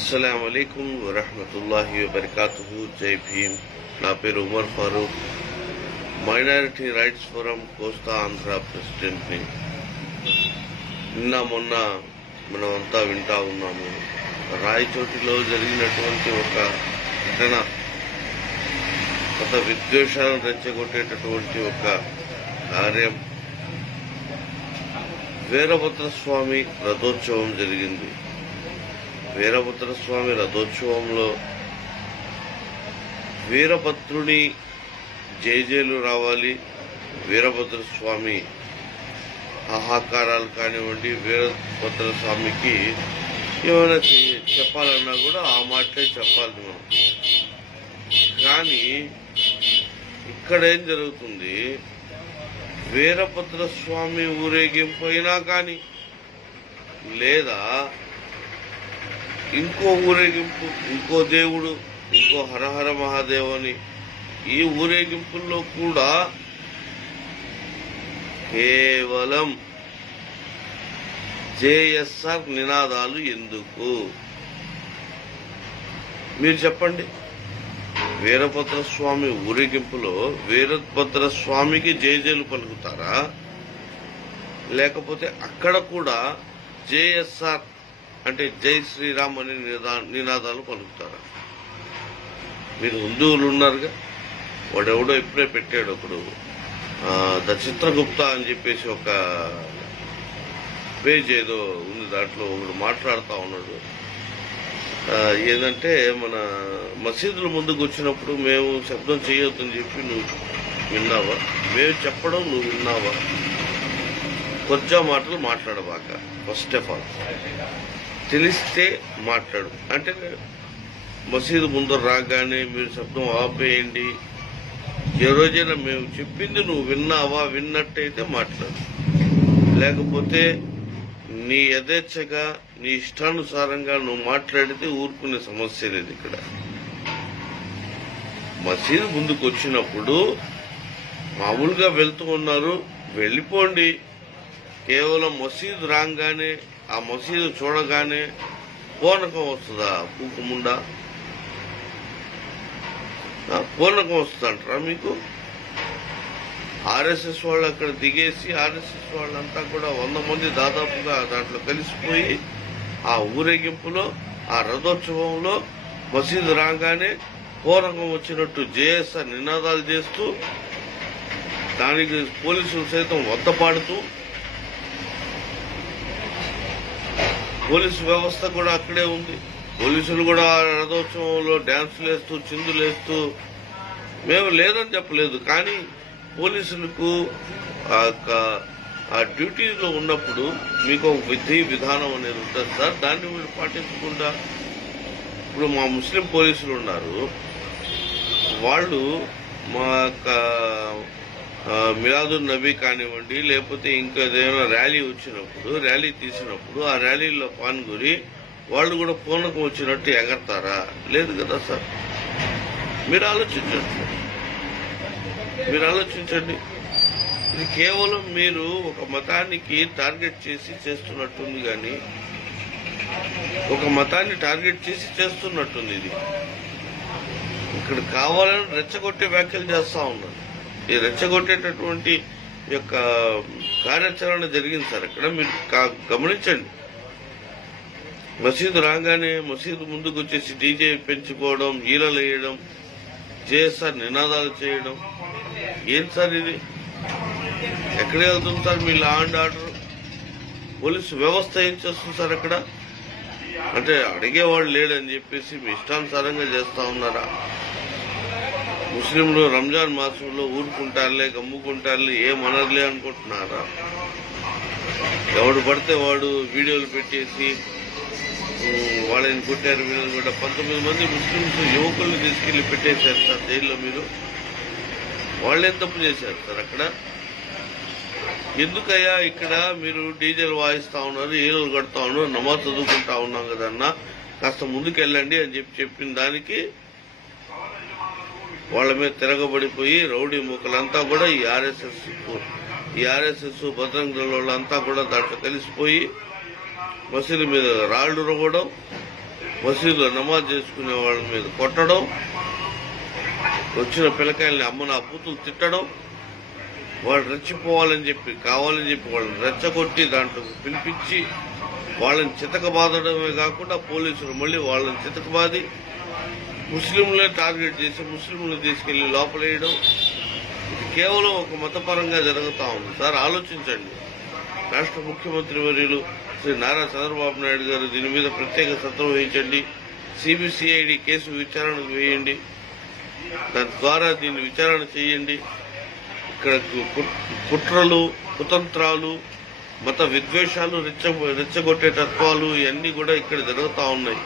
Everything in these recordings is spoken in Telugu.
అస్సలాము అలైకుం వరహ్మతుల్లాహి వబర్కాతుహు. జై భీమ్. నా పేరు Umar Farooq, minority rights forum Kosta Andhra ప్రెసిడెంట్ని. నిన్న మొన్న మనమంతా వింటా ఉన్నాము, రాయచోటిలో జరిగినటువంటి ఒక ఘటన కొత్త విద్వేషాలను రెచ్చగొట్టేటటువంటి ఒక కార్యం. వీరభద్రస్వామి రథోత్సవం జరిగింది. వీరభద్రస్వామి రథోత్సవంలో వీరభద్రుని జైజేలు రావాలి, వీరభద్రస్వామి హాహాకారాలు కానివ్వండి, వీరభద్రస్వామికి ఏమైనా చెప్పాలన్నా కూడా ఆ మాటలే చెప్పాలి మనం. కానీ ఇక్కడ ఏం జరుగుతుంది, వీరభద్రస్వామి ఊరేగింపు అయినా కానీ లేదా ఇంకో ఊరేగింపు, ఇంకో దేవుడు, ఇంకో హరహర మహాదేవ్ అని ఈ ఊరేగింపుల్లో కూడా కేవలం జేఎస్ఆర్ నినాదాలు ఎందుకు? మీరు చెప్పండి. వీరభద్రస్వామి ఊరేగింపులో వీరభద్రస్వామికి జేజేలు పలుకుతారా, లేకపోతే అక్కడ కూడా జేఎస్ఆర్ అంటే జై శ్రీరామ్ అనే నినాదాలు పలుకుతారా? మీరు హిందువులు ఉన్నారుగా, వాడెవడో ఇప్పుడే పెట్టాడు ఒకడు, ద చిత్రగుప్త అని చెప్పేసి ఒక పేజ్ ఏదో ఉంది, దాంట్లో ఒకడు మాట్లాడుతూ ఉన్నాడు. ఏదంటే మన మసీదుల ముందుకు వచ్చినప్పుడు మేము శబ్దం చేయొద్దని చెప్పి నువ్వు విన్నావా? మేము చెప్పడం నువ్వు విన్నావా? కొద్దిగా మాటలు మాట్లాడబాక. ఫస్ట్ ఆఫ్ ఆల్ తెలిస్తే మాట్లాడు. అంటే మసీదు ముందర రాగానే మీరు శబ్దం ఆపేయండి. ఏ రోజైనా మేము చెప్పింది నువ్వు విన్నావా? విన్నట్టయితే మాట్లాడు. లేకపోతే నీ యథేచ్ఛగా నీ ఇష్టానుసారంగా నువ్వు మాట్లాడితే ఊరుకునే సమస్య లేదు. ఇక్కడ మసీదు ముందుకు వచ్చినప్పుడు మామూలుగా వెళ్తూ ఉన్నారు, వెళ్ళిపోండి. కేవలం మసీదు రాగానే, ఆ మసీదు చూడగానే పూనకం వస్తుందా? పూకుముండా పూనకం వస్తుందంటారా మీకు? ఆర్ఎస్ఎస్ వాళ్ళు అక్కడ దిగేసి ఆర్ఎస్ఎస్ వాళ్ళంతా కూడా 100 మంది దాదాపుగా దాంట్లో కలిసిపోయి ఆ ఊరేగింపులో, ఆ రథోత్సవంలో మసీదు రాగానే పూనకం వచ్చినట్టు జేఎస్ఆర్ నినాదాలు చేస్తూ, దానికి పోలీసులు సైతం వద్దపాడుతూ, పోలీసు వ్యవస్థ కూడా అక్కడే ఉంది. పోలీసులు కూడా రథోత్సవంలో డ్యాన్సులు వేస్తూ, చిందులు వేస్తూ, మేము లేదని చెప్పలేదు, కానీ పోలీసులకు ఆ డ్యూటీలో ఉన్నప్పుడు మీకు ఒక విధి విధానం అనేది ఉంటుంది సార్. దాన్ని మీరు పాటించకుండా, ఇప్పుడు మా ముస్లిం పోలీసులు ఉన్నారు, వాళ్ళు మా మిలాదున్ నబీ కానివ్వండి, లేకపోతే ఇంకా ఏదైనా ర్యాలీ వచ్చినప్పుడు, ర్యాలీ తీసినప్పుడు ఆ ర్యాలీలో పాల్గొని వాళ్ళు కూడా పూనకం వచ్చినట్టు ఎగరతారా? లేదు కదా సార్. మీరు ఆలోచించండి. ఇది కేవలం మీరు ఒక మతానికి టార్గెట్ చేసి చేస్తున్నట్టుంది, కానీ ఒక మతాన్ని టార్గెట్ చేసి చేస్తున్నట్టుంది. ఇది ఇక్కడ కావాలని రెచ్చగొట్టే వ్యాఖ్యలు చేస్తా ఉన్నారు. ఈ రెచ్చగొట్టేటటువంటి యొక్క కార్యాచరణ జరిగింది సార్. అక్కడ మీరు గమనించండి. మసీదు రాగానే మసీదు ముందుకు వచ్చేసి డీజే పెంచుకోవడం, ఈలలు వేయడం, జేఎస్ఆర్ నినాదాలు చేయడం, ఏం సార్ ఇది? ఎక్కడికి వెళ్తుంది sir me law and order? Police వ్యవస్థ ఏం చేస్తుంది సార్ అక్కడ? అంటే అడిగేవాడు లేడని చెప్పేసి మీ ఇష్టానుసారంగా చేస్తా ఉన్నారా? ముస్లింలు రంజాన్ మాసంలో ఊరుకుంటారులే, గమ్ముకుంటారులే, ఏమనర్లే అనుకుంటున్నారా? ఎవడు పడితే వాడు వీడియోలు పెట్టేసి వాళ్ళని కొట్టారు, వీళ్ళని కూడా 19 మంది ముస్లింస్ యువకుల్ని తీసుకెళ్లి పెట్టేశారు సార్ జైల్లో. మీరు వాళ్ళేం తప్పు చేశారు సార్ అక్కడ? ఎందుకయ్యా ఇక్కడ మీరు డీజేలు వాయిస్తా ఉన్నారు, ఏలులు కడతా ఉన్నారు, నమాజ్ చదువుకుంటా ఉన్నాం కదన్నా, కాస్త ముందుకెళ్ళండి అని చెప్పిన దానికి వాళ్ళ మీద తిరగబడిపోయి రౌడీ మూకలంతా కూడా ఈ ఆర్ఎస్ఎస్ బజరంగ దళ వాళ్ళంతా కూడా దాంట్లో కలిసిపోయి మసీదు మీద రాళ్లు రువ్వడం, మసీదులో నమాజ్ చేసుకునే వాళ్ళ మీద కొట్టడం, వచ్చిన పిల్లకాయల్ని అమ్మను ఆ బూతులు తిట్టడం, వాళ్ళు రెచ్చిపోవాలని చెప్పి కావాలని చెప్పి వాళ్ళని రెచ్చగొట్టి దాంట్లో పిలిపించి వాళ్ళని చితకబాదడమే కాకుండా పోలీసులు మళ్ళీ వాళ్ళని చితకబాది ముస్లింలే టార్గెట్ చేసి ముస్లింలను తీసుకెళ్లి లోపలేయడం, ఇది కేవలం ఒక మతపరంగా జరుగుతూ ఉంది. సార్ ఆలోచించండి. రాష్ట్ర ముఖ్యమంత్రి వర్యులు శ్రీ నారా చంద్రబాబు నాయుడు గారు దీని మీద ప్రత్యేక శ్రద్ధ వహించండి. సిబిసిఐడి కేసు విచారణకు వేయండి, దాని ద్వారా దీన్ని విచారణ చేయండి. ఇక్కడ కుట్రలు, కుతంత్రాలు, మత విద్వేషాలు, రెచ్చగొట్టే తత్వాలు ఇవన్నీ కూడా ఇక్కడ జరుగుతూ ఉన్నాయి.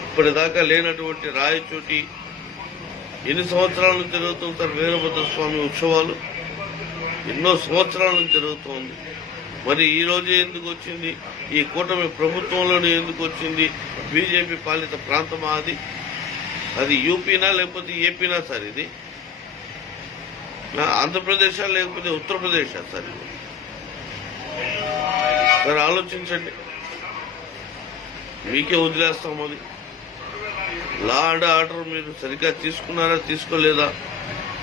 ఇప్పటిదాకా లేనటువంటి రాయచోటి ఎన్ని సంవత్సరాల నుంచి జరుగుతుంది సార్ వీరభద్ర స్వామి ఉత్సవాలు? ఎన్నో సంవత్సరాల నుంచి జరుగుతోంది. మరి ఈ రోజే ఎందుకు వచ్చింది? ఈ కూటమి ప్రభుత్వంలోనే ఎందుకు వచ్చింది? బీజేపీ పాలిత ప్రాంతమా అది యూపీనా లేకపోతే ఏపీనా సార్? ఇది ఆంధ్రప్రదేశా లేకపోతే ఉత్తరప్రదేశా సార్? ఇది సార్ ఆలోచించండి. మీకే వదిలేస్తాం. అది లా అండ్ ఆర్డర్ మీరు సరిగ్గా తీసుకున్నారా తీసుకోలేదా?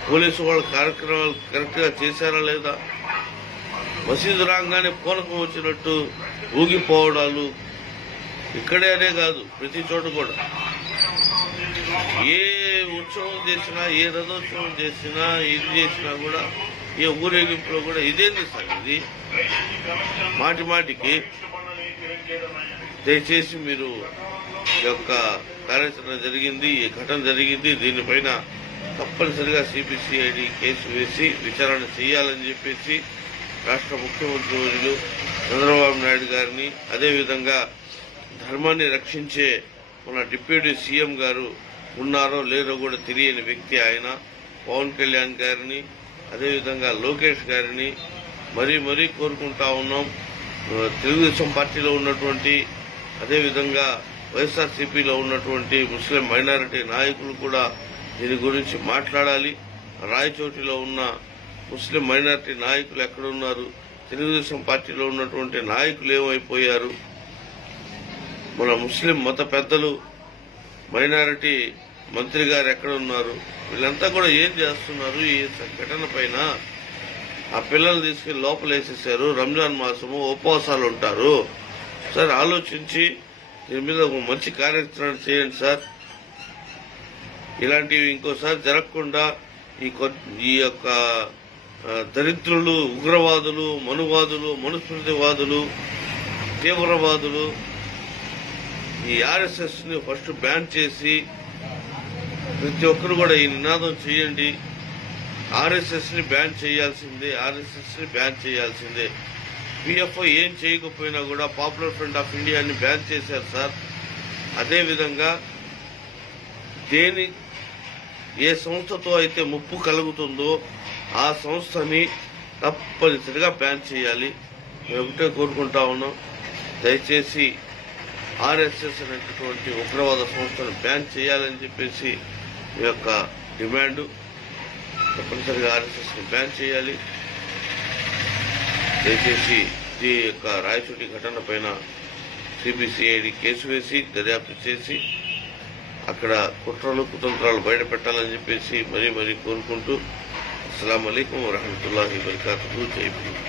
పోలీసు వాళ్ళ కార్యక్రమాలు కరెక్ట్ గా చేశారా లేదా? మసీదు రాగానే పూనకం వచ్చినట్టు ఊగిపోవడాలు ఇక్కడే అనే కాదు, ప్రతి చోట కూడా. ఏ ఉత్సవం చేసినా, ఏ రథోత్సవం చేసినా, ఇది చేసినా కూడా, ఏ ఊరేగింపులో కూడా ఇదేంది సార్? ఇది మాటి మాటికి దయచేసి మీరు ఈ యొక్క కార్యాచరణ జరిగింది, ఈ ఘటన జరిగింది, దీనిపైన తప్పనిసరిగా సిబిసిఐడి కేసు వేసి విచారణ చేయాలని చెప్పేసి రాష్ట్ర ముఖ్యమంత్రి వర్యులు చంద్రబాబు నాయుడు గారిని, అదేవిధంగా ధర్మాన్ని రక్షించే మన డిప్యూటీ సీఎం గారు ఉన్నారో లేరో కూడా తెలియని వ్యక్తి ఆయన పవన్ కళ్యాణ్ గారిని, అదేవిధంగా లోకేష్ గారిని మరీ కోరుకుంటా ఉన్నాం. తెలుగుదేశం పార్టీలో ఉన్నటువంటి, అదేవిధంగా వైఎస్ఆర్సీపీలో ఉన్నటువంటి ముస్లిం మైనారిటీ నాయకులు కూడా దీని గురించి మాట్లాడాలి. రాయచోటిలో ఉన్న ముస్లిం మైనారిటీ నాయకులు ఎక్కడున్నారు? తెలుగుదేశం పార్టీలో ఉన్నటువంటి నాయకులు ఏమైపోయారు? మన ముస్లిం మత పెద్దలు, మైనారిటీ మంత్రి గారు ఎక్కడున్నారు? వీళ్ళంతా కూడా ఏం చేస్తున్నారు? ఈ ఘటన పైన ఆ పిల్లల్ని తీసుకెళ్లి లోపలేసేసారు. రంజాన్ మాసము ఉపవాసాలు ఉంటారు సార్. ఆలోచించి దీని మీద ఒక మంచి కార్యాచరణ చేయండి సార్. ఇలాంటివి ఇంకోసారి జరగకుండా ఈ యొక్క దరిద్రులు, ఉగ్రవాదులు, మనువాదులు, మనుస్మృతివాదులు, తీవ్రవాదులు ఈ ఆర్ఎస్ఎస్ ని ఫస్ట్ బ్యాన్ చేసి ప్రతి ఒక్కరు కూడా ఈ నినాదం చేయండి. ఆర్ఎస్ఎస్ ని బ్యాన్ చేయాల్సిందే, ఆర్ఎస్ఎస్ ని బ్యాన్ చేయాల్సిందే. పిఎఫ్ఐ ఏం చేయకపోయినా కూడా పాపులర్ ఫ్రంట్ ఆఫ్ ఇండియాని బ్యాన్ చేశారు సార్. అదేవిధంగా ఏ సంస్థతో అయితే ముప్పు కలుగుతుందో ఆ సంస్థని తప్పనిసరిగా బ్యాన్ చేయాలి. మేము ఒకటే కోరుకుంటా ఉన్నాం. దయచేసి ఆర్ఎస్ఎస్ అనేటటువంటి ఉగ్రవాద సంస్థను బ్యాన్ చేయాలని చెప్పేసి మీ యొక్క డిమాండ్. తప్పనిసరిగా ఆర్ఎస్ఎస్ ని బ్యాన్ చేయాలి. దయచేసి ఈ యొక్క రాయచోటి ఘటన పైన సిబిసిఐడి కేసు వేసి దర్యాప్తు చేసి అక్కడ కుట్రలు, కుతంత్రాలు బయట పెట్టాలని చెప్పేసి మరీ కోరుకుంటూ అస్సలాము అలైకుం వరహమతుల్లాహి వబరకాతుహు. జై భీమ్.